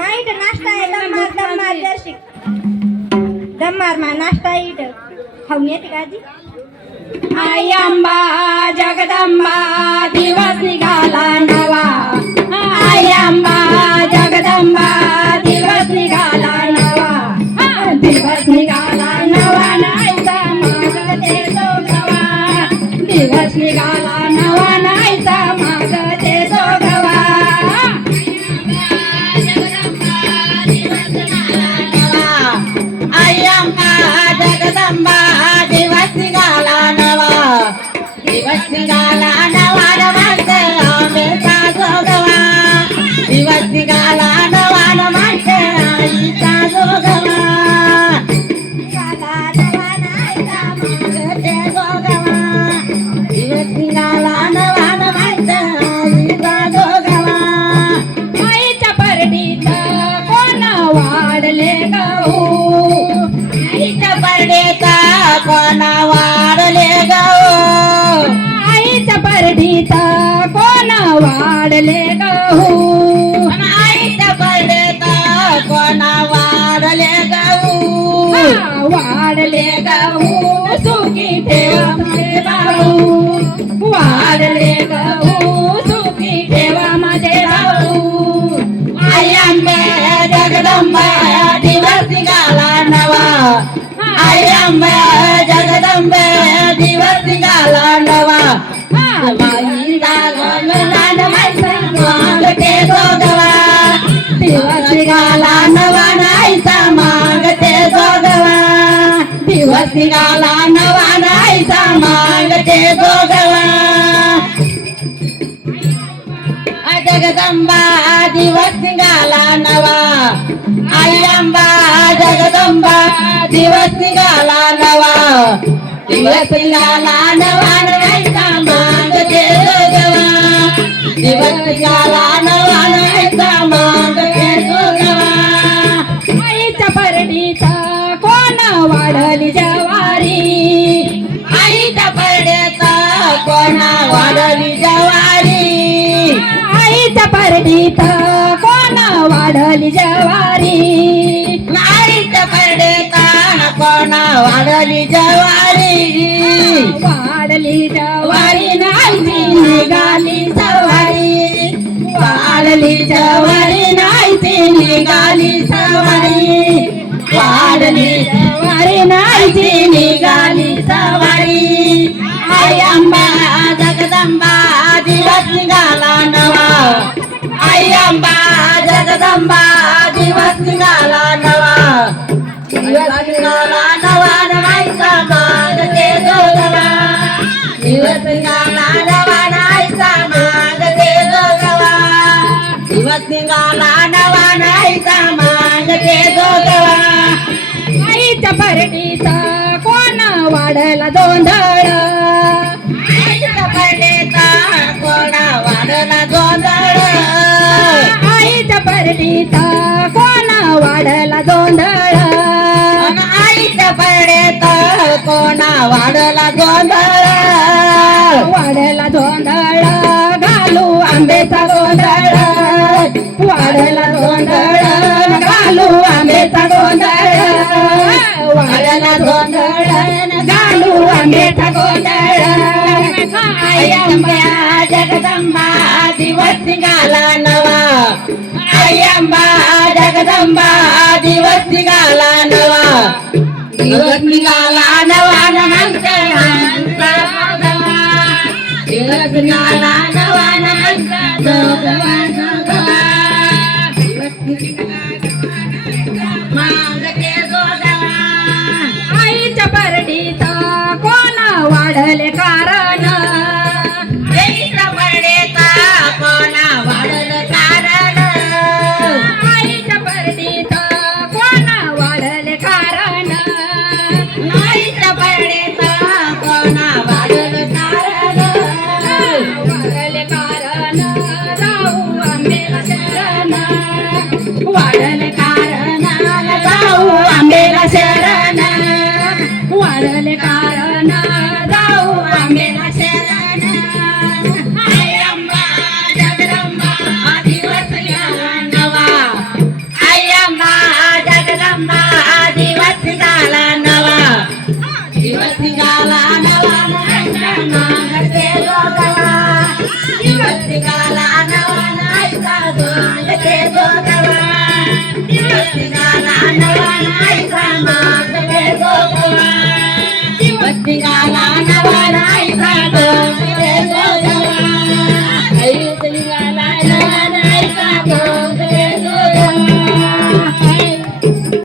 नाही इथं नाश्ता आहे दम्मार दम्मार जर्शी दम्मार मा नाश्ता आहे इथं खाऊन येते का आधी आई अंबा जगदंबा दिवस निघाला नवा आई अंबा जगदंबा दिवस निघाला नवा दिवस निघाला नवा नाहीचा मागते जोगवा दिवस निघाला नवा नाहीचा मागते जोगवा आई अंबा जगदंबा दिवस निघाला नवा दिवस निघाला नवा नमांत आंबेचा जोगवा दिवस निघाला नवा नमांत आईचा जोगवा निघाला नवा नाहीचा मागते जोगवा दिवस निघाला नवा नमांत आईचा जोगवा आईच्या परडीत कोण वाढले गहू आईच्या परडीत कोण वाढले गहू आईच्या परडीत कोण वाढले गहू आईच्या परडीत कोण वाढले गहू वाढले गहू सुखी ठेवा माझे भाऊ वाढले गहू सुखी ठेवा माझे भाऊ आई अंबे जगदंबा दिवस निघाला नवा आई अंबे जगदंबे दिवस निघाला नवा माई जागरण मागते जोगवा दिवस निघाला नवा नाहीचा मागते जोगवा दिवस निघाला नवा नाहीचा मागते जोगवा जगदंबा दिवस निघाला नवा आई अंबा जगदंबा दिवस निघाला नवा दिवस निघाला नवा नाहीचा मागते जोगवा दिवस निघाला नवा नाहीचा मागते जोगवा आईच्या परडीत कोण वाढली जवारी आईच्या परडीत कोण वाढली जवारी आईच्या परडीत कोण वाढली जवारी आईच्या परडीत कोण वाढली जवारी वाढली जवारी नाहीची निघाली सवारी वाढली जवारी नाहीची निघाली सवारी वाढली जवारी नाहीची निघाली सवारी आई अंबा जगदंबा दिवस निघाला नवा आई अंबा जगदंबा दिवस निघाला नवा दिवस निघाला नवा नाहीचा मागते जोगवा दिवस निघाला नवा नाहीचा मागते जोगवा दिवस निघाला नवा नाहीचा मागते जोगवा आईच्या परडीत कोण वाढला गोंधळ आईच्या परडीत कोण वाढला गोंधळ आईच्या परडीत कोण वाढला गोंधळ आईच्या परडीत कोण वाढला गोंधळ वाढला गोंधळ घालू आंब्याचा गोंधळ वाढला गोंधळ घालू आंब्याचा गोंधळ वाढला गोंधळ घालू आंब्याचा गोंधळ आई अंबा जगदंबा दिवस निघाला नवा आई अंबा जगदंबा दिवस निघाला नवा दिवस निघाला नवा नमस्ते हंसा जोगवा दिवस निघाला नवा नमस्ते जोगवा जोगवा दिवस निघाला मागते जोगवा आईच्या परडीत कोण वाढले कारण आईच्या परडीत कोण वाढले कारण आईच्या परडीत कोण वाढले कारण आईच्या परडीत कोण वाढले कारण वाढले कारण राहू आंबेला शरण वाढ नांगरते जोगवा दिवसिकाला नवा नाहीचा जोडते जोगवा दिवसिकाला नवा नाहीचा